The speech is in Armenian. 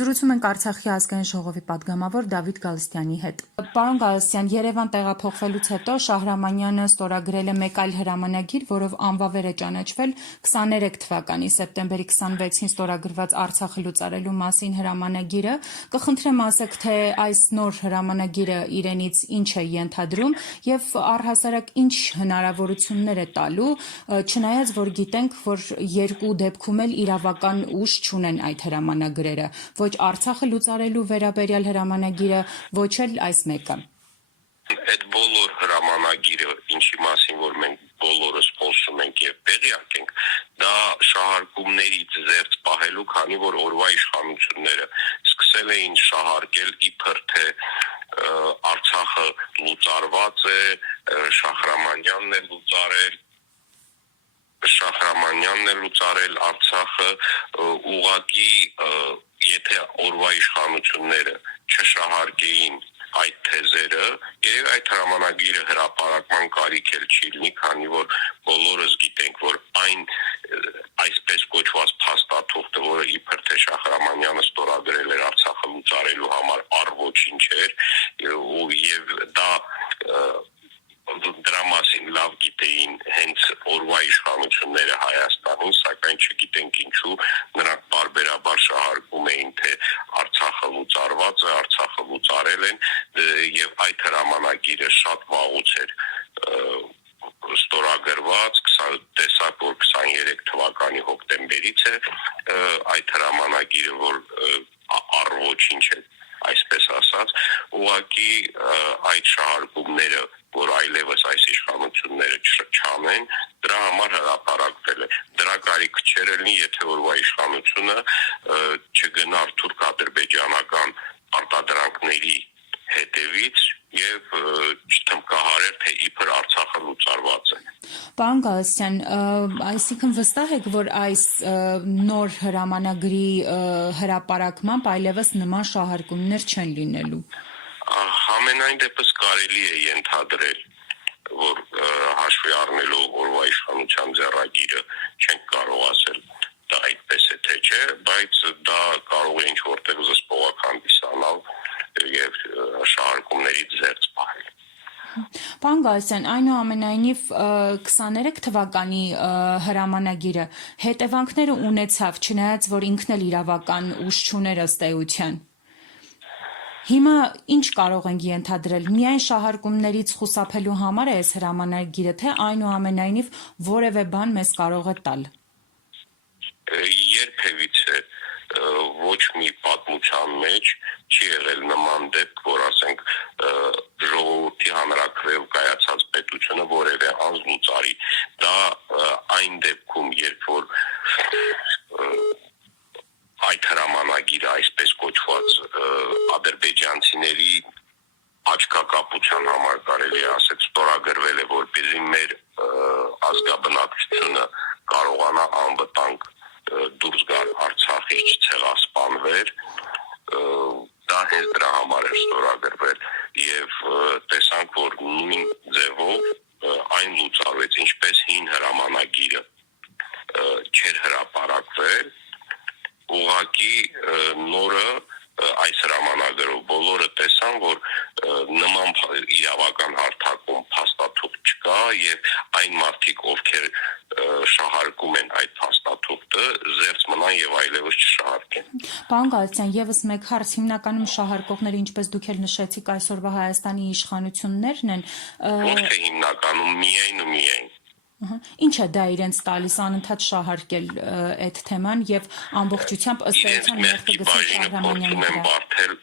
Զրուցում ենք Արցախի ազգային ժողովի падգամավոր Դավիթ Գալստյանի հետ։ Պարոն Գալստյան, Երևան տեղափոխվելուց հետո Շահրամանյանը ստորագրել է մեկ այլ հրամանագիր, որով անվավեր է ճանաչվել 23 թվականի սեպտեմբերի 26-ին ստորագրված Արցախը լուծարելու մասին հրամանագիրը։ Կխնդրեմ ասեք, թե այս նոր հրամանագիրը իրենից ինչ է ենթադրում եւ առհասարակ ինչ հնարավորություններ է տալու, չնայած որ գիտենք, որ երկու դեպքում էլ իրավական ուժ չունեն այդ հրամանագրերը, ոչ Արցախը լուծարելու վերաբերյալ հրամանագիրը, ոչ էլ այս մեկը։ Այդ բոլոր հրամանագիրը, ինչի մասին որ մենք բոլորս խոսում ենք եւ տեղյակ ենք, դա շահարկումներից զերծ պահելու, քանի որ օրվա իշխանությունները սկսել էին շահարկել իբր թե Արցախը լուծարված է, Շահրամանյանն է լուծարել Արցախը, ուղղակի եթե օրվա իշխանությունները չշահարկեին այդ թեզերը, եւ այդ հրամանագիրը հրապարակման կարիք էլ չի լինի, քանի որ բոլորս գիտենք, որ այն այսպես կոչված փաստաթուղթը, որը իբր թե Շահրամանյանը ստորագրել էր Արցախը լուծարելու համար, ոչինչ էր, եւ դա դրա մասին լավ գիտեին հենց օրվա իշխանությունները Հայաստանում, սակայն չգիտենք ինչու նրանք բարբերաբար շահարկում էին, թե Արցախը լուծարված է, Արցախը լուծարել են, եւ այդ հրամանագիրը շատ վաղուց էր ստորագրված, տեսակ որ 23 թվականի հոկտեմբերից է այդ հրամանագիրը, որ ոչինչ է, այսպես ասած, ուղղակի այդ շահարկումները, որ այլևս այս իշխանությունները չանեն, դրա համար հրապարակվել է։ Դրա կարիք չէր լինի, եթե օրվա իշխանությունը չգնար թուրք-ադրբեջանական արտադրանքների հետևից եւ չթմկահարեր, թե իբր Արցախը լուծարված է։ Պարոն Գալստյան, այսինքն վստահ եք, որ այս նոր հրամանագրի հրապարակմամբ այլևս նման շահարկումներ չեն լինելու։ Համենայն դեպս կարելի է ենթադրել, որ հաշվի առնելով օրվա իշխանության ձեռագիրը չենք կարող ասել դա այդպես է թե չէ, բայց դա կարող է ինչ որտեղ զսպողական հանդիսանալ եւ շահարկումներից զերծ պահել։ Պարոն Գալստյան, այնուամենայնիվ 23 թվականի հրամանագիրը հետևանքները ունեցավ, չնայած որ ինքն էլ իրավական ուժ չուներ ըստ էության։ Հիմա ինչ կարող ենք ենթադրել, միայն շահարկումներից խուսափելու համար է այս հրամանագիրը, թե այնուամենայնիվ որևէ բան մեզ կարող է տալ։ Երբևիցե ոչ մի պատմության մեջ չի եղել նման դեպք, որ ասենք ժողովրդի հանրաքվեով կայացած պետությունը որևէ անձ լուծարի։ Դա այն դեպքում, երբ որ այդ հրամանագիրը այսպես կոչված ադրբեջանցիների աչքակապության համար կարելի է ասել ստորագրվել է, որպեսզի մեր ազգաբնակչությունը կարողանա անվտանգ դուրս գալ Արցախից, չցեղասպանվեր, դա հենց դրա համար էր ստորագրվել եւ տեսանք, որ նույն ձևով այն լուծարվեց, ինչպես հին հրամանագիրը չէր հրապարակվել, ուղղակի նորը այս հրամանագրով բոլորը տեսան, որ նման իրավական հարթակում փաստաթուղթ չկա եւ այն մարդիկ, ովքեր շահարկում են այդ փաստաթուղթը, զերծ մնան եւ այլևս չշահարկեն։ Պարոն Գալստյան, եւս մեկ հարց, հիմնականում շահարկողները, ինչպես դուք էլ նշեցիք, այսօրվա Հայաստանի իշխանություններն են։ Ոչ թե հիմնականում, միայն ու միայն։ Ինչ է դա իրենց տալիս անընդհատ շահարկել այդ թեման եւ ամբողջությամբ ըստ էության մեղքի բաժինը փորձում են բարթել